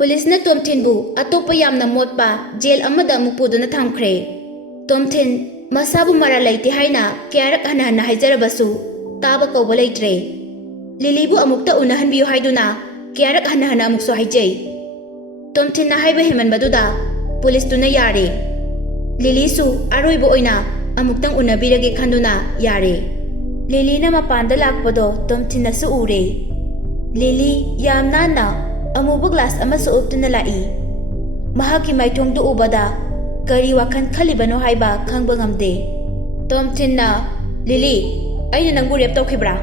पुलिसने तोमथिनबु अतोप्पा यामना मोटपा jail अमदा अमुक पुदुना थामख्रे। तोमथिन मसाबु मरा लैते हाइना क्यारक हना हना हाइजरबसु ताबा कौबा लैत्रे। लिलीबु अमुक्ता उनहनबियु हाइदुना क्यारक हना हना अमुकसु हाइजै। तोमथिनना हाइबा हेमनबदुदा पुलिसतुना यारे। लिलीसु अरोइबा ओइना अमुक्तंग उनबिरगे खंदुना यारे। लिलीना मपानदा लाकपदो तोमथिननासु उरे। लिली यामनाना अमुबा ग्लास अमसु उपतुना लाई। महाकी माइथोंदु उबदा करी वाखन खलिबनो हाइबा खंगबा ngamde। तोमथिनना लिली अइना नंगबु रेप तौखिब्रा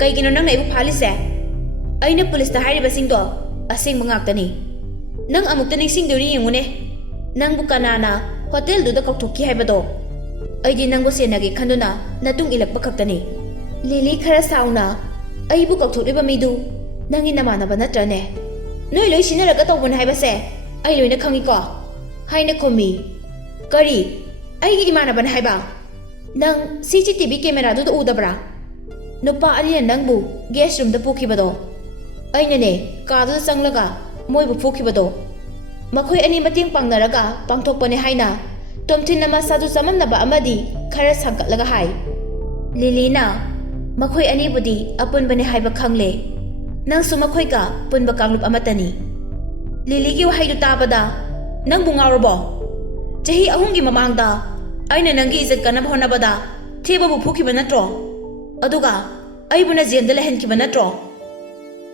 कइगिनो नंग नाइबु फालिसे अइना पुलिसता हाइरिबसिंगदो असेंबा ngaktani नंग अमुक्ता निंगसिंगदुनि येंगुने नंगबु कनाना होटेल दुदा कौथोकी हाइबदो अइदि नंगबु सेनागे खंदुना नतुंग इलकबा खक्तनी। लिली खरा साउना अइबु कौथोलिबा मिदु नंगी नमानबा नत्रने नोइ लोइ सिनरगा तौबन हाइबसे अइ लोइना खंगिको हाइना खोमी। करी अइगी इमानबन हाइबा नंग CCTV कैमरा दुदा उदबरा नुपा अनिना नंगबु गेस्ट रूम दा पुखिबदो अइनाने कादुदा चंगलगा मोइबु फुखिबदो मखोइ अनि मतेंग पांगनरगा पांथोकपने हाइना तोमथिनना मसादु चममनबा अमदि खरा सांगकलगा हाइ। लिलीना मखोइ अनिबुदि अपुनबने हाइबा खंगले नंगसु मखोइगा पुनबा कांगलुप अमतनी। लिलीगी वहाइदु ताबदा नंगबु ngaurabo चही अहुंगी ममांगदा अइना नंगी इज्जत कनब होनबदा थेबबु फुखिबा नत्रो अदुगा अइबुना जेलदा लहनखिबा नत्रो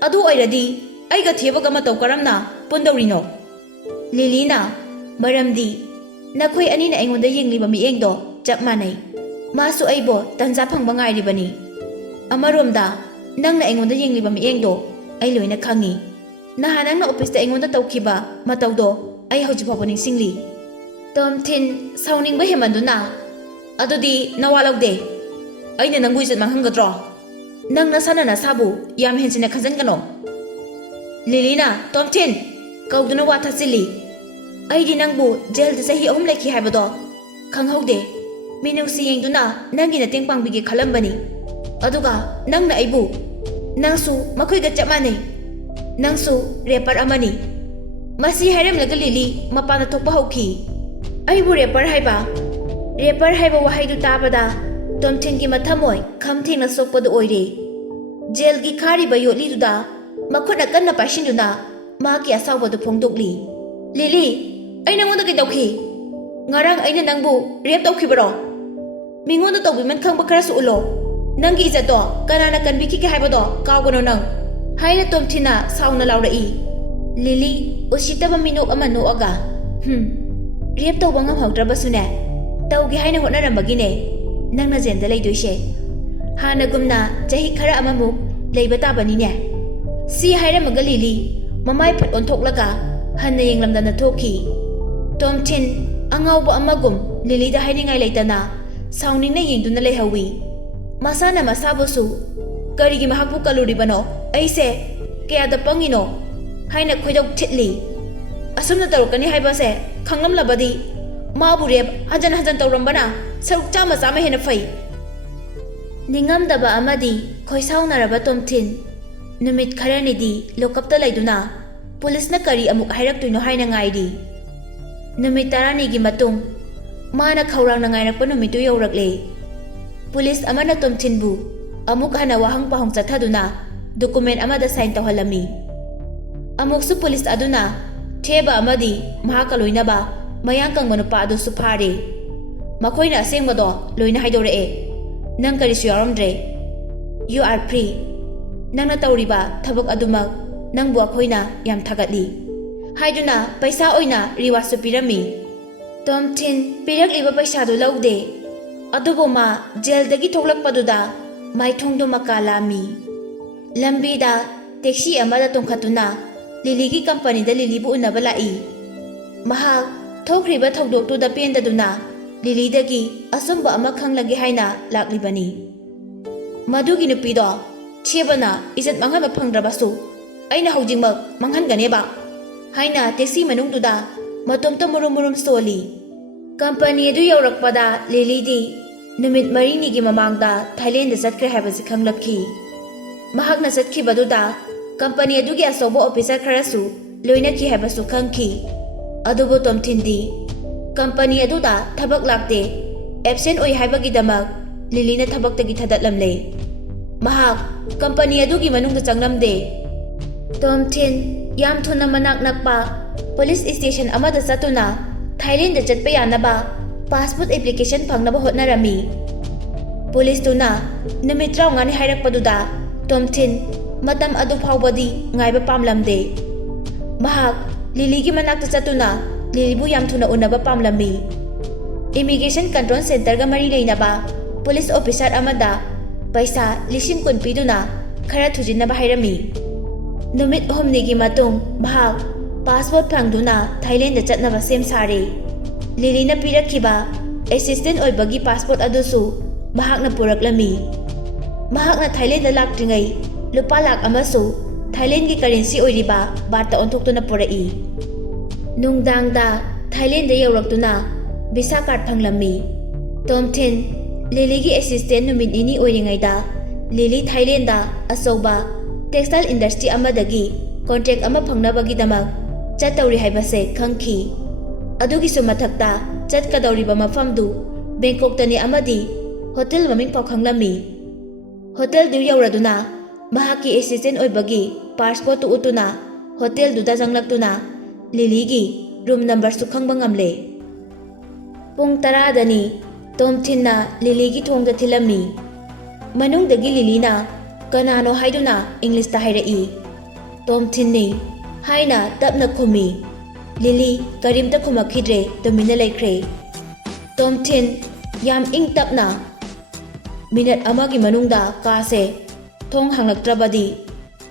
अदु ओइरदि अइगा थेबगा मतौ करमना पुंदौरिनो। लिलीना मरमदि नखोइ अनिना अइंगोंदा येंगलिबा मिएंगदो चप मानै मासु अइबो तंजा फंगबा ngairibani अमरोमदा नंगना अइंगोंदा येंगलिबा मिएंगदो अइ लोइना खंगी नहा नंगना ऑफिसदा अइंगोंदा तौखिबा मतौदो अइ हौजि फावबा निंगसिंगली। तोमथिन साउनिंगबा हेमंदुना अदुदि नवा लौदे अइना नंगबु इज्जत मांगहंगद्रो नंग नसाना नसाबु याम हेंसिना खंजनगनो। लिलीना तोमथिन कौदुना वा थासिली अइदि नंगबु जेलदा चही अहुम लेखि हाइबदो खंगहौदे मिनुसी येंगदुना नंगी नतेंग पांगबिगे खलंबनी अदुगा नंगना अइबु नंगसु मखोइगा चप मानै नंगसु रेपर अमनी मसी हाइरमलगा लिली मपाना थोकपा हौखी अइबु रेपर हाइबा वहाइदु ताबदा तोमथिनगी मथमोय खमथेंना सोकपदु ओइरे। जेलगी खारिबा योटलीदुदा मखुना कन्ना पाइसिनदुना माकी असावबदु फोंदोकली। लिली अइ नंगोंदा कइदौखि ngarang aina nangbu rep taukhibaro mingonda tawbiman khangba kharasu ulo nangi ijato kanana kanbiki ke haibado kawgono nang haina tomthina sauna laurai। Lily उसितबा मिनोक अमा नोअगा रेप तौबा ngamhautrabasune तौगे हाइना होटनारमबगिने नंगना जेलदा लैदोइसे हानगुमना चही खरा अमामुक लैबा ताबनिने सी हाइरमगा लिली ममाय फट ओंथोकलगा हन्ना येंगलमदना थोखी। तोमथिन अंगाउबा अमगुम लिलीदा हाइनिंगाइ लैतना साउनिंगना येंगदुना लैहौवी मसाना मसाबुसु करिगी महाकु कलुरिबनो अइसे कयादा पंगिनो हाइना खोइदौ थिटली असुमना तौरकनी हाइबासे खंगमलबदी माबु रेप हजन हजन तौरमबना सरुक चामा चामा हेना फै। निंगमदबा अमदि खोइसाउनरबा तोमथिन नुमित खरनिदि लोकअपता लैदुना पुलिसना करी अमुक हाइरक्तुइनो हाइना ngairi। नुमित तरानीगी मतुंग माना खौरांना ngairакpa नुमितु यौरक्ले। पुलिस अमना तोमथिनबु अमुक हना वाहंग पाहंग चथादुना डॉक्यूमेंट अमदा साइन तौहलमी अमुकसु पुलिस अदुना थेबा अमदि महाका लोइनबा मयांग कंगबा नुपा अदुसु फारे मखोइना असेंगबदो लोइना हाइदोरए नंग करिसु यारमद्रे यू आर फ्री नंगना तौरिबा थबक अदुमक नंगबु अखोइना याम थागतली हाइदुना पैसा ओइना रिवासु पिरमी। तोमथिन पिरकलिबा पैसादु लौदे अदुबो मा जेलदगी थोकलकपदुदा माइथोंदो मकालामी लंबीदा टैक्सी अमदा तोंखतुना लिलीगी कंपनीदा लिलीबु उनबा लाई महाक थोखरिबा थौदोकतुदा पेंददुना लिलीदगी असुंबा अमा खंगलगे हाइना लाक्लिबनी। मदुगी नुपीदो छेबना इज्जत मांगहनबा फंगद्रबासु अइना हौजिंगमक मांगहनगनेबा हाइना टैक्सी मनुंगदुदा मतोमता मुरुम मुरुम सोली। कंपनी अदु यौरकपदा लिलीदी नुमित मरीनीगी ममांगदा थाईलैंड चटख्रे हाइबसि खंगलखी। महाकना चटखिबदुदा कंपनी अदुगी असौबा ऑफिसर खरसु ꯂꯣꯏꯅꯈꯤ ꯍꯥꯏꯕꯁꯨ ꯈꯪꯈꯤ꯫ ꯑꯗꯨꯕꯨ ꯇꯣꯝꯊꯤꯟꯗꯤ ꯀꯝꯄꯅꯤ ꯑꯗꯨꯗ ꯊꯕꯛ ꯂꯥꯛꯇꯦ, ꯑꯦꯕꯁꯦꯟ ꯑꯣꯏ ꯍꯥꯏꯕꯒꯤꯗꯃꯛ ꯂꯤꯂꯤꯅ ꯊꯕꯛꯇꯒꯤ ꯊꯥꯗꯠꯂꯝꯂꯦ꯫ ꯃꯍꯥꯛ ꯀꯝꯄꯅꯤ ꯑꯗꯨꯒꯤ ꯃꯅꯨꯡꯗ ꯆꯪꯂꯝꯗꯦ꯫ ꯇꯣꯝꯊꯤꯟ ꯌꯥꯝ ꯊꯨꯅ ꯃꯅꯥꯛ ꯅꯛꯄ ꯄꯨꯂꯤꯁ ꯁ꯭ꯇꯦꯁꯟ ꯑꯃꯗ ꯆꯠꯇꯨꯅ ꯊꯥꯏꯂꯦꯟꯗ ꯆꯠꯄ ꯌꯥꯅꯕ ꯄꯥꯁꯄꯣꯔꯠ ꯑꯦꯄ꯭ꯂꯤꯀꯦꯁꯟ ꯐꯪꯅꯕ ꯍꯣꯠꯅꯔꯝꯃꯤ꯫ ꯄꯨꯂꯤꯁꯇꯨꯅ ꯅꯨꯃꯤꯠ 35ꯅꯤ ꯍꯥꯏꯔꯛꯄꯗꯨꯗ ꯇꯣꯝꯊꯤꯟ ꯃꯇꯝ ꯑꯗꯨ ꯐꯥꯎꯕꯗꯤ ꯉꯥꯏꯕ ꯄꯥꯝꯂꯝꯗꯦ꯫ ꯃꯍꯥꯛ ꯂꯤꯂꯤꯒꯤ ꯃꯅꯥꯛꯇ ꯆꯠꯇꯨꯅ ꯂꯤꯂꯤꯕꯨ ꯌꯥꯝ ꯊꯨꯅ ꯎꯅꯕ ꯄꯥꯝꯂꯝꯃꯤ꯫ ꯏꯃꯤꯒ꯭ꯔꯦꯁꯟ ꯀꯟꯇ꯭ꯔꯣꯜ ꯁꯦꯟꯇꯔꯒ ꯃꯔꯤ ꯂꯩꯅꯕ ꯄꯨꯂꯤꯁ ꯑꯣꯐꯤꯁꯥꯔ ꯑꯃꯗ ꯄꯩꯁꯥ 10,000 ꯄꯤꯗꯨꯅ ꯈꯔ ꯊꯨꯖꯤꯟꯅꯕ ꯍꯥꯏꯔꯝꯃꯤ꯫ ꯅꯨꯃꯤꯠ 3ꯅꯤꯒꯤ ꯃꯇꯨꯡ ꯃꯍꯥꯛ ꯄꯥꯁꯄꯣꯔꯠ ꯐꯪꯗꯨꯅ ꯊꯥꯏꯂꯦꯟꯗ ꯆꯠꯅꯕ ꯁꯦꯝ ꯁꯥꯔꯦ꯫ ꯂꯤꯂꯤꯅ ꯄꯤꯔꯛꯈꯤꯕ ꯑꯦꯁꯤꯁꯇꯦꯟ ꯑꯣꯏꯕꯒꯤ ꯄꯥꯁꯄꯣꯔꯠ ꯑꯗꯨꯁꯨ ꯃꯍꯥꯛꯅ ꯄꯨꯔꯛꯂꯝꯃꯤ꯫ ꯃꯍꯥꯛꯅ ꯊꯥꯏꯂꯦꯟꯗ ꯂꯥꯛꯇ꯭ꯔꯤꯉꯩ ꯂꯨꯄꯥ ꯂꯥꯈ ꯑꯃꯁꯨ ꯊꯥꯏꯂꯦꯟꯒꯤ ꯀꯔꯦꯟꯁꯤ ꯑꯣꯏꯔꯤꯕ ꯕꯥꯠꯇ ꯑꯣꯟꯊꯣꯛꯇꯨꯅ ꯄꯨꯔꯛꯏ꯫ ꯅꯨꯡꯗꯥꯡꯗ ꯊꯥꯏꯂꯦꯟꯗ ꯌꯧꯔꯛꯇꯨꯅ ꯚꯤꯁꯥ ꯀꯥꯔꯗ ꯐꯪꯂꯝꯃꯤ꯫ ꯇꯣꯝꯊꯤꯟ ꯂꯤꯂꯤꯒꯤ ꯑꯦꯁꯤꯁꯇꯦꯟ ꯅꯨꯃꯤꯠ 2ꯅꯤ ꯑꯣꯏꯔꯤꯉꯩꯗ ꯂꯤꯂꯤ ꯊꯥꯏꯂꯦꯟꯗ ꯑꯆꯧꯕ ꯇꯦꯛꯁꯇꯥꯏꯜ ꯏꯟꯗꯁꯇ꯭ꯔꯤ ꯑꯃꯗꯒꯤ ꯀꯣꯟꯇ꯭ꯔꯦꯛ ꯑꯃ ꯐꯪꯅꯕꯒꯤꯗꯃꯛ ꯆꯠꯇꯧꯔꯤ ꯍꯥꯏꯕꯁꯦ ꯈꯪꯈꯤ꯫ ꯑꯗꯨꯒꯤꯁꯨ ꯃꯊꯛꯇ ꯆꯠꯀꯗꯧꯔꯤꯕ ꯃꯐꯝꯗꯨ ꯕꯦꯡꯀꯣꯛꯇꯅꯤ ꯑꯃꯗꯤ ꯍꯣꯇꯦꯜ ꯃꯃꯤꯡ ꯐꯥꯎ ꯈꯪꯂꯝꯃꯤ꯫ ꯍꯣꯇꯦꯜꯗꯨ ꯌꯧꯔꯗꯨꯅ ꯃꯍꯥꯛꯀꯤ ꯑꯦꯁꯤꯁꯇꯦꯟ ꯑꯣꯏꯕꯒꯤ ꯄꯥꯁꯄꯣꯔꯠꯇꯨ ꯎꯠꯇꯨꯅ ꯍꯣꯇꯦꯜꯗꯨꯗ ꯆꯪꯂꯛꯇꯨꯅ ꯂꯤꯂꯤꯒꯤ ꯔꯨꯝ ꯅꯝꯕꯔꯁꯨ ꯈꯪꯕ ꯉꯝꯂꯦ꯫ ꯄꯨꯡ 10ꯗꯅꯤ ꯇꯣꯝꯊꯤꯟꯅ ꯂꯤꯂꯤꯒꯤ ꯊꯣꯡꯗ ꯊꯤꯜꯂꯝꯃꯤ꯫ ꯃꯅꯨꯡꯗꯒꯤ ꯂꯤꯂꯤꯅ ꯀꯅꯥꯅꯣ ꯍꯥꯏꯗꯨꯅ ꯏꯪꯂꯤꯁꯇ ꯍꯥꯏꯔꯛꯏ꯫ ꯇꯣꯝꯊꯤꯟꯅꯤ ꯍꯥꯏꯅ ꯇꯞꯅ ꯈꯨꯝꯃꯤ꯫ ꯂꯤꯂꯤ ꯀꯔꯤꯝꯇ ꯈꯨꯝꯃꯛꯈꯤꯗ꯭ꯔꯦ, ꯇꯨꯃꯤꯟꯅ ꯂꯩꯈ꯭ꯔꯦ꯫ ꯇꯣꯝꯊꯤꯟ ꯌꯥꯝ ꯏꯪ ꯇꯞꯅ ꯃꯤꯅꯠ ꯑꯃꯒꯤ ꯃꯅꯨꯡꯗ ꯀꯥꯁꯦ ꯊꯣꯡ ꯍꯥꯡꯂꯛꯇ꯭ꯔꯕꯗꯤ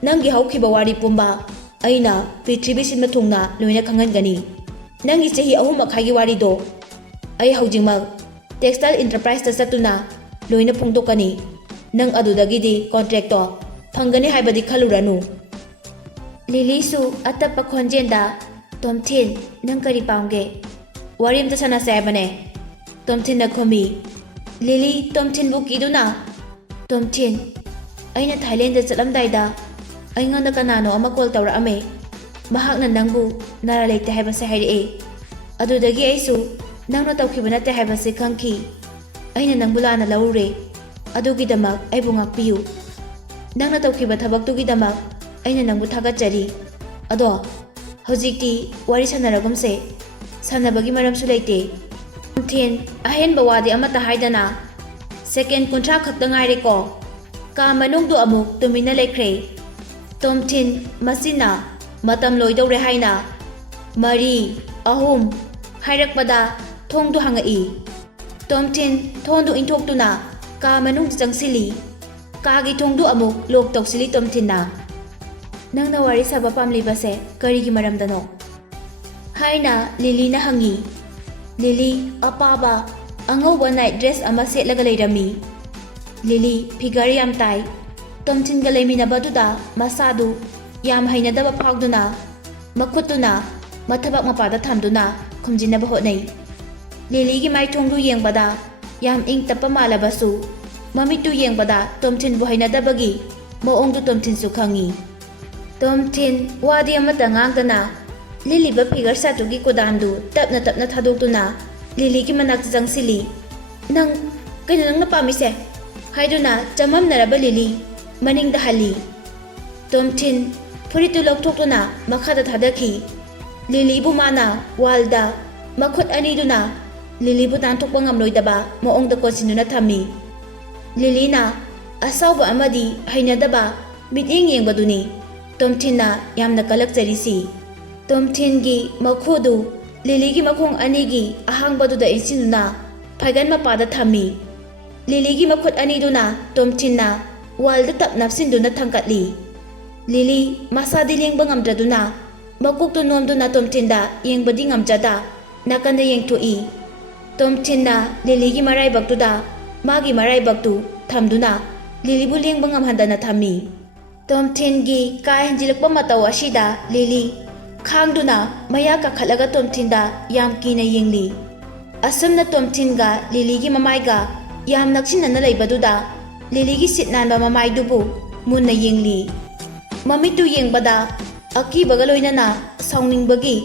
ꯅꯪꯒꯤ ꯍꯧꯈꯤꯕ ꯋꯥꯔꯤ ꯄꯨꯝꯕ ꯑꯩꯅ ꯄ꯭ꯔꯤꯊꯤꯕꯤ ꯁꯤꯟꯕ ꯊꯨꯡꯅ ꯂꯣꯏꯅ ꯈꯪꯍꯟꯒꯅꯤ꯫ ꯅꯪꯒꯤ ꯆꯍꯤ 3.5ꯒꯤ ꯋꯥꯔꯤꯗꯣ ꯑꯩ ꯍꯧꯖꯤꯛꯃꯛ ꯇꯦꯛꯁꯇꯥꯏꯜ ꯏꯟꯇꯔꯄ꯭ꯔꯥꯏꯁꯇ ꯆꯠꯇꯨꯅ ꯂꯣꯏꯅ ꯐꯣꯡꯗꯣꯛꯀꯅꯤ꯫ ꯅꯪ ꯑꯗꯨꯗꯒꯤꯗꯤ ꯀꯣꯟꯇ꯭ꯔꯦꯛꯇꯣ ꯐꯪꯒꯅꯤ ꯍꯥꯏꯕꯗꯤ ꯈꯜꯂꯨꯔꯅꯨ꯫ ꯂꯤꯂꯤꯁꯨ ꯑꯇꯞꯄ ꯈꯣꯟꯖꯦꯜꯗ ꯇꯣꯝꯊꯤꯟ ꯅꯪ ꯀꯔꯤ ꯄꯥꯝꯒꯦ? ꯋꯥꯔꯤ ꯑꯃꯇ ꯁꯥꯟꯅꯁꯦ ꯍꯥꯏꯕꯅꯦ꯫ ꯇꯣꯝꯊꯤꯟꯅ ꯈꯨꯝꯃꯤ꯫ ꯂꯤꯂꯤ ꯇꯣꯝꯊꯤꯟꯕꯨ ꯀꯤꯗꯨꯅ ꯇꯣꯝꯊꯤꯟ ꯑꯩꯅ ꯊꯥꯏꯂꯦꯟꯗ ꯆꯠꯂꯝꯗꯥꯏꯗ ꯑꯩꯉꯣꯟꯗ ꯀꯅꯥꯅꯣ ꯑꯃ ꯀꯣꯜ ꯇꯧꯔꯛꯑꯝꯃꯦ꯫ ꯃꯍꯥꯛꯅ ꯅꯪꯕꯨ ꯅꯔꯥ ꯂꯩꯇꯦ ꯍꯥꯏꯕꯁꯦ ꯍꯥꯏꯔꯛꯑꯦ꯫ ꯑꯗꯨꯗꯒꯤ ꯑꯩꯁꯨ ꯅꯪꯅ ꯇꯧꯈꯤꯕ ꯅꯠꯇꯦ ꯍꯥꯏꯕꯁꯦ ꯈꯪꯈꯤ꯫ ꯑꯩꯅ ꯅꯪꯕꯨ ꯂꯥꯟꯅ ꯂꯧꯔꯨꯔꯦ꯫ ꯑꯗꯨꯒꯤꯗꯃꯛ ꯑꯩꯕꯨ ꯉꯥꯛꯄꯤꯌꯨ꯫ ꯅꯪꯅ ꯇꯧꯈꯤꯕ ꯊꯕꯛꯇꯨꯒꯤꯗꯃꯛ ꯑꯩꯅ ꯅꯪꯕꯨ ꯊꯥꯒꯠꯆꯔꯤ꯫ ꯑꯗꯣ ꯍꯧꯖꯤꯛꯇꯤ ꯋꯥꯔꯤ ꯁꯥꯟꯅꯔꯒꯨꯝꯁꯦ꯫ ꯁꯥꯟꯅꯕꯒꯤ ꯃꯔꯝꯁꯨ ꯂꯩꯇꯦ꯫ ꯇꯣꯝꯊꯤꯟ ꯑꯍꯦꯟꯕ ꯋꯥꯗꯤ ꯑꯃꯠꯇ ꯍꯥꯏꯗꯅ ꯁꯦꯀꯦꯟ 30 ꯈꯛꯇ ꯉꯥꯏꯔꯦꯀꯣ꯫ ꯀꯥ ꯃꯅꯨꯡꯗꯨ ꯑꯃꯨꯛ ꯇꯨꯃꯤꯟꯅ ꯂꯩꯈ꯭ꯔꯦ꯫ ꯇꯣꯝꯊꯤꯟ ꯃꯁꯤꯅ ꯃꯇꯝ ꯂꯣꯏꯗꯧꯔꯦ ꯍꯥꯏꯅ 2, 3 ꯍꯥꯏꯔꯛꯄꯗ ꯊꯣꯡꯗꯨ ꯍꯥꯡꯉꯛꯏ꯫ ꯇꯣꯝꯊꯤꯟ ꯊꯣꯡꯗꯨ ꯏꯟꯊꯣꯛꯇꯨꯅ ꯀꯥ ꯃꯅꯨꯡꯗ ꯆꯪꯁꯤꯜꯂꯤ꯫ ꯀꯥꯒꯤ ꯊꯣꯡꯗꯨ ꯑꯃꯨꯛ ꯂꯣꯛ ꯇꯧꯁꯤꯜꯂꯤ ꯇꯣꯝꯊꯤꯟꯅ꯫ ꯅꯪꯅ ꯋꯥꯔꯤ ꯁꯥꯕ ꯄꯥꯝꯂꯤꯕꯁꯦ ꯀꯔꯤꯒꯤ ꯃꯔꯝꯗꯅꯣ? ꯍꯥꯏꯅ ꯂꯤꯂꯤꯅ ꯍꯪꯉꯤ꯫ ꯂꯤꯂꯤ ꯑꯄꯥꯕ ꯑꯉꯧꯕ ꯅꯥꯏꯠ ꯗ꯭ꯔꯦꯁ ꯑꯃ ꯁꯦꯠꯂꯒ ꯂꯩꯔꯝꯃꯤ꯫ ꯂꯤꯂꯤ ꯐꯤꯒꯔ ꯌꯥꯝ ꯇꯥꯏ꯫ ꯇꯣꯝꯊꯤꯟꯒ ꯂꯩꯃꯤꯟꯅꯕꯗꯨꯗ ꯃꯁꯥꯗꯨ ꯌꯥꯝ ꯍꯩꯅꯗꯕ ꯐꯥꯎꯗꯨꯅ ꯃꯈꯨꯠꯇꯨꯅ ꯃꯊꯕꯥꯛ ꯃꯄꯥꯗ ꯊꯝꯗꯨꯅ ꯈꯨꯝꯖꯤꯟꯅꯕ ꯍꯣꯠꯅꯩ꯫ ꯂꯤꯂꯤꯒꯤ ꯃꯥꯏꯊꯣꯡꯗꯨ ꯌꯦꯡꯕꯗ ꯌꯥꯝ ꯏꯪ ꯇꯞꯄ ꯃꯥꯜꯂꯕꯁꯨ ꯃꯃꯤꯠꯇꯨ ꯌꯦꯡꯕꯗ ꯇꯣꯝꯊꯤꯟꯕꯨ ꯍꯩꯅꯗꯕꯒꯤ ꯃꯑꯣꯡꯗꯨ ꯇꯣꯝꯊꯤꯟꯁꯨ ꯈꯪꯉꯤ꯫ ꯇꯣꯝꯊꯤꯟ ꯋꯥꯗꯤ ꯑꯃꯠꯇ ꯉꯥꯡꯗꯅ ꯂꯤꯠꯂꯤꯕ ꯐꯤꯒꯔ ꯁꯥꯔꯠꯇꯨꯒꯤ ꯀꯨꯗꯥꯝꯗꯨ ꯇꯞꯅ ꯇꯞꯅ ꯊꯥꯗꯣꯛꯇꯨꯅ ꯂꯤꯂꯤꯒꯤ ꯃꯅꯥꯛꯇ ꯆꯪꯁꯤꯜꯂꯤ꯫ ꯀꯩꯅꯣ ꯅꯪꯅ ꯄꯥꯝꯃꯤꯁꯦ? ꯍꯥꯏꯗꯨꯅ ꯆꯃꯝꯅꯔꯕ ꯂꯤꯂꯤ ꯃꯅꯤꯡꯗ ꯍꯜꯂꯤ꯫ ꯇꯣꯝꯊꯤꯟ ꯐꯨꯔꯤꯠꯇꯨ ꯂꯧꯊꯣꯛꯇꯨꯅ ꯃꯈꯥꯗ ꯊꯥꯗꯈꯤ꯫ ꯂꯤꯂꯤꯕꯨ ꯃꯥꯅ ꯋꯥꯜꯗ ꯃꯈꯨꯠ ꯑꯅꯤꯗꯨꯅ ꯂꯤꯂꯤꯕꯨ ꯇꯥꯟꯊꯣꯛꯄ ꯉꯝꯂꯣꯏꯗꯕ ꯃꯑꯣꯡꯗ ꯀꯣꯟꯁꯤꯟꯗꯨꯅ ꯊꯝꯃꯤ꯫ ꯂꯤꯂꯤꯅ ꯑꯁꯥꯎꯕ ꯑꯃꯗꯤ ꯍꯩꯅꯗꯕ ꯃꯤꯠꯌꯦꯡ ꯌꯦꯡꯕꯗꯨꯅꯤ ꯇꯣꯝꯊꯤꯟꯅ ꯌꯥꯝꯅ ꯀꯂꯛꯆꯔꯤꯁꯤ꯫ ꯇꯣꯝꯊꯤꯟꯒꯤ ꯃꯈꯨꯗꯨ ꯂꯤꯂꯤꯒꯤ ꯃꯈꯣꯡ ꯑꯅꯤꯒꯤ ꯑꯍꯥꯡꯕꯗꯨꯗ ꯏꯟꯁꯤꯟꯗꯨꯅ ꯐꯩꯒꯟ ꯃꯄꯥꯗ ꯊꯝꯃꯤ꯫ ꯂꯤꯂꯤꯒꯤ ꯃꯈꯨꯠ ꯑꯅꯤꯗꯨꯅ ꯇꯣꯝꯊꯤꯟꯅ ꯋꯥꯜꯗ ꯇꯞ ꯅꯞꯁꯤꯟꯗꯨꯅ ꯊꯥꯡꯒꯠꯂꯤ꯫ ꯂꯤꯂꯤ ꯃꯁꯥꯗꯤ ꯂꯦꯡꯕ ꯉꯝꯗ꯭ꯔꯗꯨꯅ ꯃꯀꯣꯛꯇꯨ ꯅꯣꯝꯗꯨꯅ ꯇꯣꯝꯊꯤꯟꯗ ꯌꯦꯡꯕꯗꯤ ꯉꯝꯖꯗ ꯅꯥꯀꯟꯗ ꯌꯦꯡꯊꯣꯛꯏ꯫ ꯇꯣꯝꯊꯤꯟꯅ ꯂꯤꯂꯤꯒꯤ ꯃꯔꯥꯏꯕꯛꯇꯨꯗ ꯃꯥꯒꯤ ꯃꯔꯥꯏꯕꯛꯇꯨ ꯊꯝꯗꯨꯅ ꯂꯤꯂꯤꯕꯨ ꯂꯦꯡꯕ ꯉꯝꯍꯟꯗꯅ ꯊꯝꯃꯤ꯫ ꯇꯣꯝꯊꯤꯟꯒꯤ ꯀꯥ ꯍꯦꯟꯖꯤꯜꯂꯛꯄ ꯃꯇꯧ ꯑꯁꯤꯗ ꯂꯤꯂꯤ ꯈꯥꯡꯗꯨꯅ ꯃꯌꯥ ꯀꯥꯈꯠꯂꯒ ꯇꯣꯝꯊꯤꯟꯗ ꯌꯥꯝ ꯀꯤꯅ ꯌꯦꯡꯂꯤ꯫ ꯑꯁꯨꯝꯅ ꯇꯣꯝꯊꯤꯟꯒ ꯂꯤꯂꯤꯒꯤ ꯃꯃꯥꯏꯒ ꯌꯥꯝ ꯅꯛꯁꯤꯟꯅꯅ ꯂꯩꯕꯗꯨꯗ ꯂꯤꯂꯤꯒꯤ ꯁꯤꯠ ꯅꯥꯟꯕ ꯃꯃꯥꯏꯗꯨꯕꯨ ꯃꯨꯟꯅ ꯌꯦꯡꯂꯤ꯫ ꯃꯃꯤꯠꯇꯨ ꯌꯦꯡꯕꯗ ꯑꯀꯤꯕꯒ ꯂꯣꯏꯅꯅ ꯁꯥꯎꯅꯤꯡꯕꯒꯤ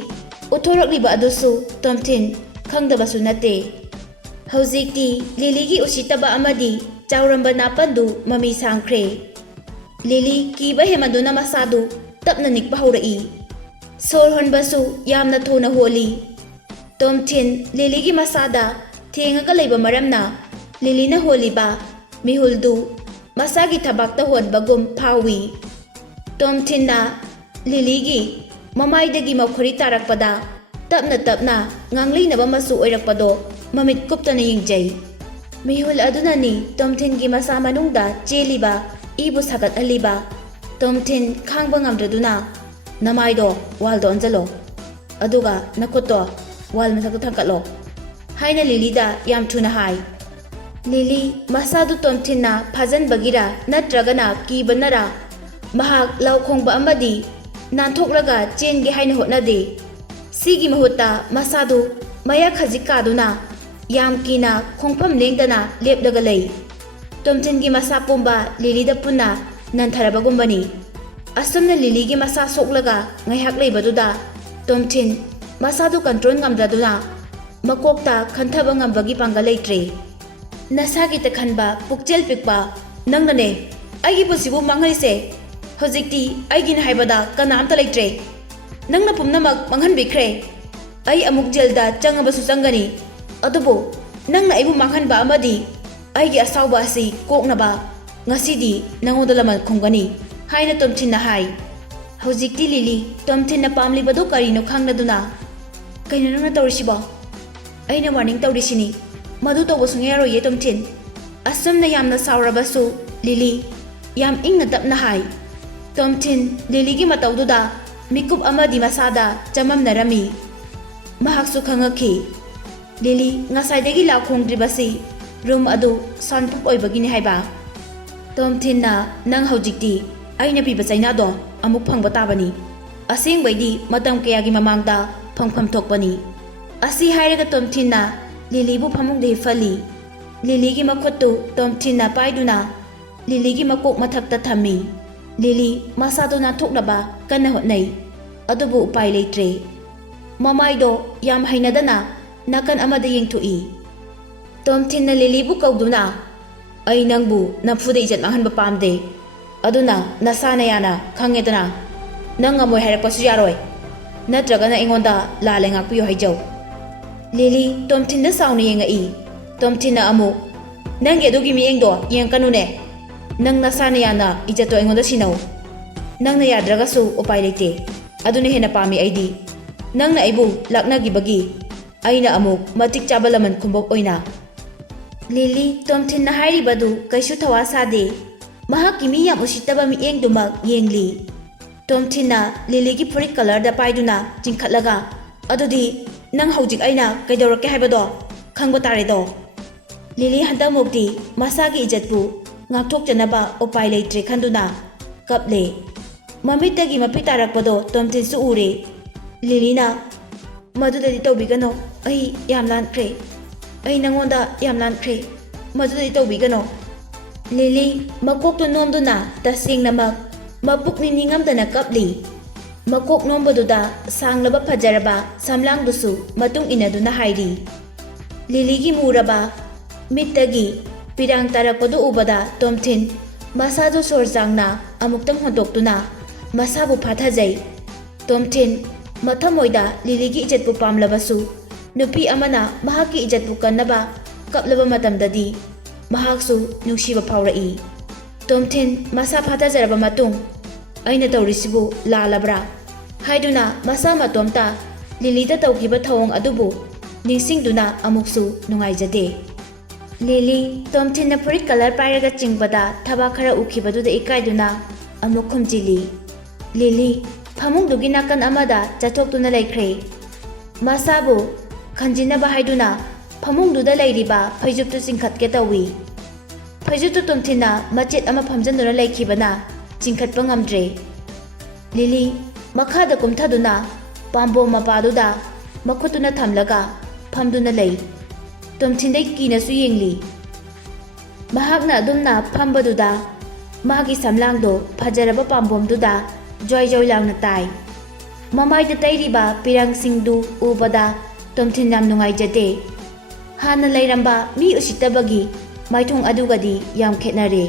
ꯎꯠꯊꯣꯔꯛꯂꯤꯕ ꯑꯗꯨꯁꯨ ꯇꯣꯝꯊꯤꯟ ꯈꯪꯗꯕꯁꯨ ꯅꯠꯇꯦ꯫ ꯍꯧꯖꯤꯛꯇꯤ ꯂꯤꯂꯤꯒꯤ ꯎꯁꯤꯠꯇꯕ ꯑꯃꯗꯤ ꯆꯥꯎꯔꯝꯕ ꯅꯥꯄꯟꯗꯨ ꯃꯃꯤ ꯁꯥꯡꯈ꯭ꯔꯦ꯫ ꯂꯤꯂꯤ ꯀꯤꯕ ꯍꯦꯃꯟꯗꯨꯅ ꯃꯁꯥꯗꯨ ꯇꯞꯅ ꯅꯤꯛꯄ ꯍꯧꯔꯛꯏ꯫ ꯁꯣꯔ ꯍꯣꯟꯕꯁꯨ ꯌꯥꯝꯅ ꯊꯨꯅ ꯍꯣꯜꯂꯤ꯫ ꯇꯣꯝꯊꯤꯟ ꯂꯤꯂꯤꯒꯤ ꯃꯁꯥꯗ ꯊꯦꯡꯉꯒ ꯂꯩꯕ ꯃꯔꯝꯅ ꯂꯤꯂꯤꯅ ꯍꯣꯜꯂꯤꯕ ꯃꯤꯍꯨꯜꯗꯨ ꯃꯁꯥꯒꯤ ꯊꯕꯥꯛꯇ ꯍꯣꯟꯕꯒꯨꯝ ꯐꯥꯎꯏ꯫ ꯇꯣꯝꯊꯤꯟꯅ ꯂꯤꯂꯤꯒꯤ ꯃꯃꯥꯏꯗꯒꯤ ꯃꯈꯣꯔꯤ ꯇꯥꯔꯛꯄꯗ ꯇꯞꯅ ꯇꯞꯅ ꯉꯥꯡꯂꯩꯅꯕ ꯃꯆꯨ ꯑꯣꯏꯔꯛꯄꯗꯣ ꯃꯃꯤꯠ ꯀꯨꯞꯇꯅ ꯌꯦꯡꯖꯩ꯫ ꯃꯤꯍꯨꯜ ꯑꯗꯨꯅꯅꯤ ꯇꯣꯝꯊꯤꯟꯒꯤ ꯃꯁꯥ ꯃꯅꯨꯡꯗ ꯆꯦꯜꯂꯤꯕ ꯏꯕꯨ ꯁꯥꯒꯠꯍꯜꯂꯤꯕ꯫ ꯇꯣꯝꯊꯤꯟ ꯈꯥꯡꯕ ꯉꯝꯗ꯭ꯔꯗꯨꯅ ꯅꯃꯥꯏꯗꯣ ꯋꯥꯜꯗ ꯑꯣꯟꯖꯜꯂꯣ, ꯑꯗꯨꯒ ꯅꯈꯨꯠꯇꯣ ꯋꯥꯜ ꯃꯊꯛꯇ ꯊꯥꯡꯀꯠꯂꯣ ꯍꯥꯏꯅ ꯂꯤꯂꯤꯗ ꯌꯥꯝ ꯊꯨꯅ ꯍꯥꯏ꯫ ꯂꯤꯂꯤ ꯃꯁꯥꯗꯨ ꯇꯣꯝꯊꯤꯟꯅ ꯐꯥꯖꯟꯕꯒꯤꯔ ꯅꯠꯇ꯭ꯔꯒꯅ ꯀꯤꯕꯅꯔ ꯃꯍꯥꯛ ꯂꯥꯎꯈꯣꯡꯕ ꯑꯃꯗꯤ ꯅꯥꯟꯊꯣꯛꯂꯒ ꯆꯦꯟꯒꯦ ꯍꯥꯏꯅ ꯍꯣꯠꯅꯗꯦ꯫ ꯁꯤꯒꯤ ꯃꯍꯨꯠꯇ ꯃꯁꯥꯗꯨ ꯃꯌꯥ ꯈꯖꯤꯛ ꯀꯥꯗꯨꯅ ꯌꯥꯝ ꯀꯤꯅ ꯈꯣꯡꯐꯝ ꯂꯦꯡꯗꯅ ꯂꯦꯞꯂꯒ ꯂꯩ꯫ ꯇꯣꯝꯊꯤꯟꯒꯤ ꯃꯁꯥ ꯄꯨꯝꯕ ꯂꯤꯂꯤꯗ ꯄꯨꯟꯅ ꯅꯟꯊꯔꯕꯒꯨꯝꯕꯅꯤ꯫ ꯑꯁꯨꯝꯅ ꯂꯤꯂꯤꯒꯤ ꯃꯁꯥ ꯁꯣꯛꯂꯒ ꯉꯥꯏꯍꯥꯛ ꯂꯩꯕꯗꯨꯗ ꯇꯣꯝꯊꯤꯟ ꯃꯁꯥꯗꯨ ꯀꯟꯇ꯭ꯔꯣꯜ ꯉꯝꯗ꯭ꯔꯗꯨꯅ ꯃꯀꯣꯛꯇ ꯈꯟꯊꯕ ꯉꯝꯕꯒꯤ ꯄꯥꯡꯒꯜ ꯂꯩꯇ꯭ꯔꯦ꯫ ꯅꯁꯥꯒꯤꯇ ꯈꯟꯕ ꯄꯨꯛꯆꯦꯜ ꯄꯤꯛꯄ ꯅꯪꯅꯅꯦ ꯑꯩꯒꯤ ꯄꯨꯟꯁꯤꯕꯨ ꯃꯥꯡꯍꯜꯂꯤꯁꯦ꯫ ꯍꯧꯖꯤꯛꯇꯤ ꯑꯩꯒꯤꯅ ꯍꯥꯏꯕꯗ ꯀꯅꯥꯝꯇ ꯂꯩꯇ꯭ꯔꯦ꯫ ꯅꯪꯅ ꯄꯨꯝꯅꯃꯛ ꯃꯥꯡꯍꯟꯕꯤꯈ꯭ꯔꯦ꯫ ꯑꯩ ꯑꯃꯨꯛ ꯖꯦꯜꯗ ꯆꯪꯉꯕꯁꯨ ꯆꯪꯒꯅꯤ, ꯑꯗꯨꯕꯨ ꯅꯪꯅ ꯑꯩꯕꯨ ꯃꯥꯡꯍꯟꯕ ꯑꯃꯗꯤ ꯑꯩꯒꯤ ꯑꯁꯥꯎꯕ ꯑꯁꯤ ꯀꯣꯛꯅꯕ ꯉꯁꯤꯗꯤ ꯅꯉꯣꯟꯗ ꯂꯃꯟ ꯈꯨꯝꯒꯅꯤ ꯍꯥꯏꯅ ꯇꯣꯝꯊꯤꯟꯅ ꯍꯥꯏ꯫ ꯍꯧꯖꯤꯛꯇꯤ ꯂꯤꯂꯤ ꯇꯣꯝꯊꯤꯟꯅ ꯄꯥꯝꯂꯤꯕꯗꯨ ꯀꯔꯤꯅꯣ ꯈꯪꯂꯗꯨꯅ ꯀꯩꯅꯣ ꯅꯪꯅ ꯇꯧꯔꯤꯁꯤꯕꯣ? ꯑꯩꯅ ꯋꯥꯔꯅꯤꯡ ꯇꯧꯔꯤꯁꯤꯅꯤ, ꯃꯗꯨ ꯇꯧꯕ ꯁꯨꯡꯌꯥ ꯌꯥꯔꯣꯏꯌꯦ ꯇꯣꯝꯊꯤꯟ꯫ ꯑꯁꯨꯝꯅ ꯌꯥꯝꯅ ꯁꯥꯎꯔꯕꯁꯨ ꯂꯤꯂꯤ ꯌꯥꯝ ꯏꯪꯅ ꯇꯞꯅ ꯍꯥꯏ꯫ ꯇꯣꯝꯊꯤꯟ ꯂꯤꯂꯤꯒꯤ ꯃꯇꯧꯗꯨꯗ ꯃꯤꯀꯨꯞ ꯑꯃꯗꯤ ꯃꯁꯥꯗ ꯆꯃꯝꯅꯔꯝꯃꯤ꯫ ꯃꯍꯥꯛꯁꯨ ꯈꯪꯉꯛꯈꯤ ꯂꯤꯂꯤ ꯉꯁꯥꯏꯗꯒꯤ ꯂꯥꯎꯈꯣꯡꯗ꯭ꯔꯤꯕꯁꯤ ꯔꯨꯝ ꯑꯗꯨ ꯁꯥꯎꯟꯄ꯭ꯔꯨꯞ ꯑꯣꯏꯕꯒꯤꯅꯤ ꯍꯥꯏꯕ꯫ ꯇꯣꯝꯊꯤꯟꯅ ꯅꯪ ꯍꯧꯖꯤꯛꯇꯤ ꯑꯩꯅ ꯄꯤꯕ ꯆꯩꯅꯥꯗꯣ ꯑꯃꯨꯛ ꯐꯪꯕ ꯇꯥꯕꯅꯤ꯫ ꯑꯁꯦꯡꯕꯩꯗꯤ ꯃꯇꯝ ꯀꯌꯥꯒꯤ ꯃꯃꯥꯡꯗ ꯐꯪꯐꯝ ꯊꯣꯛꯄꯅꯤ꯫ ꯑꯁꯤ ꯍꯥꯏꯔꯒ ꯇꯣꯝꯊꯤꯟꯅ ꯂꯤꯂꯤꯕꯨ ꯐꯃꯨꯡꯗ ꯍꯤꯞꯍꯜꯂꯤ꯫ ꯂꯤꯂꯤꯒꯤ ꯃꯈꯨꯠꯇꯨ ꯇꯣꯝꯊꯤꯟꯅ ꯄꯥꯏꯗꯨꯅ ꯂꯤꯂꯤꯒꯤ ꯃꯀꯣꯛ ꯃꯊꯛꯇ ꯊꯝꯃꯤ꯫ ꯂꯤꯂꯤ ꯃꯁꯥꯗꯨ ꯅꯥꯟꯊꯣꯛꯅꯕ ꯀꯟꯅ ꯍꯣꯠꯅꯩ, ꯑꯗꯨꯕꯨ ꯎꯄꯥꯏ ꯂꯩꯇ꯭ꯔꯦ꯫ ꯃꯃꯥꯏꯗꯣ ꯌꯥꯝ ꯍꯩꯅꯗꯅ ꯅꯥꯀꯟ ꯑꯃꯗ ꯌꯦꯡꯊꯣꯛꯏ꯫ ꯇꯣꯝꯊꯤꯟꯅ ꯂꯤꯂꯤꯕꯨ ꯀꯧꯗꯨꯅ ꯑꯩ ꯅꯪꯕꯨ ꯅꯝꯐꯨꯗ ꯏꯖꯠ ꯃꯥꯡꯍꯟꯕ ꯄꯥꯝꯗꯦ, ꯑꯗꯨꯅ ꯅꯁꯥꯅ ꯌꯥꯅ ꯈꯪꯉꯦꯗꯅ ꯅꯪ ꯉꯝꯃꯣꯏ ꯍꯥꯏꯔꯛꯄꯁꯨ ꯌꯥꯔꯣꯏ, ꯅꯠꯇ꯭ꯔꯒꯅ ꯑꯩꯉꯣꯟꯗ ꯂꯥꯜꯂꯦ ꯉꯥꯛꯄꯤꯌꯨ ꯍꯥꯏꯖꯧ꯫ ꯂꯤꯂꯤ ꯇꯣꯝꯊꯤꯟꯗ ꯁꯥꯎꯅ ꯌꯦꯡꯉꯛꯏ꯫ ꯇꯣꯝꯊꯤꯟꯅ ꯑꯃꯨꯛ ꯅꯪꯒꯤ ꯑꯗꯨꯒꯤ ꯃꯤꯠꯌꯦꯡꯗꯣ ꯌꯦꯡꯉꯛꯀꯅꯨꯅꯦ, ꯅꯪ ꯅꯁꯥꯅ ꯌꯥꯅ ꯏꯖꯠꯇꯣ ꯑꯩꯉꯣꯟꯗ ꯁꯤꯟꯅꯧ꯫ ꯅꯪꯅ ꯌꯥꯗ꯭ꯔꯒꯁꯨ ꯎꯄꯥꯏ ꯂꯩꯇꯦ, ꯑꯗꯨꯅ ꯍꯦꯟꯅ ꯄꯥꯝꯃꯤ ꯑꯩꯗꯤ ꯅꯪꯅ ꯑꯩꯕꯨ ꯂꯥꯛꯅꯈꯤꯕꯒꯤ ꯑꯩꯅ ꯑꯃꯨꯛ ꯃꯇꯤꯛ ꯆꯥꯕ ꯂꯃꯟ ꯈꯨꯝꯕ ꯑꯣꯏꯅ꯫ ꯂꯤꯂꯤ ꯇꯣꯝꯊꯤꯟꯅ ꯍꯥꯏꯔꯤꯕꯗꯨ ꯀꯩꯁꯨ ꯊꯋꯥ ꯁꯥꯗꯦ꯫ ꯃꯍꯥꯛꯀꯤ ꯃꯤ ꯌꯥꯝ ꯎꯁꯤꯠꯇꯕ ꯃꯤꯠꯌꯦꯡꯗꯨꯃꯛ ꯌꯦꯡꯂꯤ꯫ ꯇꯣꯝꯊꯤꯟꯅ ꯂꯤꯂꯤꯒꯤ ꯐꯨꯔꯤꯠ ꯀꯂꯔꯗ ꯄꯥꯏꯗꯨꯅ ꯆꯤꯡꯈꯠꯂꯒ ꯑꯗꯨꯗꯤ ꯅꯪ ꯍꯧꯖꯤꯛ ꯑꯩꯅ ꯀꯩꯗꯧꯔꯛꯀꯦ ꯍꯥꯏꯕꯗꯣ ꯈꯪꯕ ꯇꯥꯔꯦꯗꯣ꯫ ꯂꯤꯂꯤ ꯍꯟꯗꯛꯃꯨꯛꯇꯤ ꯃꯁꯥꯒꯤ ꯏꯖꯠꯄꯨ ꯉꯥꯛꯊꯣꯛꯆꯅꯕ ꯎꯄꯥꯏ ꯂꯩꯇ꯭ꯔꯦ ꯈꯟꯗꯨꯅ ꯀꯞꯂꯦ꯫ ꯃꯃꯤꯠꯇꯒꯤ ꯃꯄꯤ ꯇꯥꯔꯛꯄꯗꯣ ꯇꯣꯝꯊꯤꯟꯁꯨ ꯎꯔꯦ꯫ ꯂꯤꯂꯤꯅ ꯃꯗꯨꯗꯗꯤ ꯇꯧꯕꯤꯒꯅꯣ, ꯑꯩ ꯌꯥꯝ ꯂꯥꯟꯈ꯭ꯔꯦ, ꯑꯩ ꯅꯉꯣꯟꯗ ꯌꯥꯝ ꯂꯥꯟꯈ꯭ꯔꯦ, ꯃꯗꯨꯗꯗꯤ ꯇꯧꯕꯤꯒꯅꯣ꯫ ꯂꯤꯂꯤ ꯃꯀꯣꯛꯇꯨ ꯅꯣꯝꯗꯨꯅ ꯇꯁꯦꯡꯅꯃꯛ ꯃꯄꯨꯛꯅꯤꯡ ꯅꯤꯡꯉꯝꯗꯅ ꯀꯞꯂꯤ꯫ ꯃꯀꯣꯛ ꯅꯣꯝꯕꯗꯨꯗ ꯁꯥꯡꯂꯕ ꯐꯖꯔꯕ ꯁꯝꯂꯥꯡꯗꯨꯁꯨ ꯃꯇꯨꯡ ꯏꯟꯅꯗꯨꯅ ꯍꯥꯏꯔꯤ꯫ ꯂꯤꯂꯤꯒꯤ ꯃꯨꯔꯕ ꯃꯤꯠꯇꯒꯤ ꯄꯤꯔꯥꯡ ꯇꯥꯔꯛꯄꯗꯨ ꯎꯕꯗ ꯇꯣꯝꯊꯤꯟ ꯃꯁꯥꯗꯨ ꯁꯣꯔ ꯆꯥꯡꯅ ꯑꯃꯨꯛꯇꯪ ꯍꯣꯟꯗꯣꯛꯇꯨꯅ ꯃꯁꯥꯕꯨ ꯐꯥꯊꯖꯩ꯫ ꯇꯣꯝꯊꯤꯟ ꯃꯊꯃꯣꯏꯗ ꯂꯤꯂꯤꯒꯤ ꯏꯖꯠꯄꯨ ꯄꯥꯝꯂꯕꯁꯨ ꯅꯨꯄꯤ ꯑꯃꯅ ꯃꯍꯥꯛꯀꯤ ꯏꯖꯠꯄꯨ ꯀꯟꯅꯕ ꯀꯞꯂꯕ ꯃꯇꯝꯗꯗꯤ ꯃꯍꯥꯛꯁꯨ ꯅꯨꯡꯁꯤꯕ ꯐꯥꯎꯔꯛꯏ꯫ ꯇꯣꯝꯊꯤꯟ ꯃꯁꯥ ꯐꯥꯊꯖꯔꯕ ꯃꯇꯨꯡ ꯑꯩꯅ ꯇꯧꯔꯤꯁꯤꯕꯨ ꯂꯥꯜꯂꯕ꯭ꯔꯥ ꯍꯥꯏꯗꯨꯅ ꯃꯁꯥ ꯃꯇꯣꯝꯇ ꯂꯤꯂꯤꯗ ꯇꯧꯈꯤꯕ ꯊꯧꯑꯣꯡ ꯑꯗꯨꯕꯨ ꯅꯤꯡꯁꯤꯡꯗꯨꯅ ꯑꯃꯨꯛꯁꯨ ꯅꯨꯡꯉꯥꯏꯖꯗꯦ꯫ ꯂꯤꯂꯤ ꯇꯣꯝꯊꯤꯟꯅ ꯐꯨꯔꯤꯠ ꯀꯂꯔ ꯄꯥꯏꯔꯒ ꯆꯤꯡꯕꯗ ꯊꯕꯥꯛ ꯈꯔ ꯎꯈꯤꯕꯗꯨꯗ ꯏꯀꯥꯏꯗꯨꯅ ꯑꯃꯨꯛ ꯈꯨꯝꯖꯤꯜꯂꯤ꯫ ꯂꯤꯂꯤ ꯐꯃꯨꯡꯗꯨꯒꯤ ナꯀꯟ ꯑꯃꯗ ꯆꯠꯊꯣꯛꯇꯨꯅ ꯂꯩꯈ꯭ꯔꯦ꯫ ꯃꯁꯥꯕꯨ ꯈꯟꯖꯤꯟꯅꯕ ꯍꯥꯏꯗꯨꯅ ꯐꯃꯨꯡꯗꯨꯗ ꯂꯩꯔꯤꯕ ꯐꯩꯖꯨꯞꯇꯨ ꯆꯤꯡꯈꯠꯀꯦ ꯇꯧꯏ꯫ ꯐꯩꯖꯨꯞꯇꯨ ꯇꯣꯝꯊꯤꯟꯅ ꯃꯆꯦꯠ ꯑꯃ ꯐꯝꯖꯤꯟꯗꯨꯅ ꯂꯩꯈꯤꯕꯅ ꯆꯤꯡꯈꯠꯄ ꯉꯝꯗ꯭ꯔꯦ꯫ ꯂꯤꯂꯤ ꯃꯈꯥꯗ ꯀꯨꯝꯊꯗꯨꯅ ꯄꯥꯝꯕꯣꯝ ꯃꯄꯥꯗꯨꯗ ꯃꯈꯨꯠꯇꯨꯅ ꯊꯝꯂꯒ ꯐꯝꯗꯨꯅ ꯂꯩ꯫ ꯇꯣꯝꯊꯤꯟꯗꯩ ꯀꯤꯅꯁꯨ ꯌꯦꯡꯂꯤ꯫ ꯃꯍꯥꯛꯅ ꯑꯗꯨꯝꯅ ꯐꯝꯕꯗꯨꯗ ꯃꯥꯒꯤ ꯁꯝꯂꯥꯡꯗꯣ ꯐꯖꯔꯕ ꯄꯥꯝꯕꯣꯝꯗꯨꯗ ꯖ꯭ꯋꯥꯏ ꯖ꯭ꯋꯥꯏ ꯂꯥꯎꯅ ꯇꯥꯏ꯫ ꯃꯃꯥꯏꯗ ꯇꯩꯔꯤꯕ ꯄꯤꯔꯪꯁꯤꯡꯗꯨ ꯎꯕꯗ ꯇꯣꯝꯊꯤꯟ ꯌꯥꯝ ꯅꯨꯡꯉꯥꯏꯖꯗꯦ꯫ ꯍꯥꯟꯅ ꯂꯩꯔꯝꯕ ꯃꯤ ꯎꯁꯤꯠꯇꯕꯒꯤ ꯃꯥꯏꯊꯣꯡ ꯑꯗꯨꯒꯗꯤ ꯌꯥꯝ ꯈꯦꯠꯅꯔꯦ꯫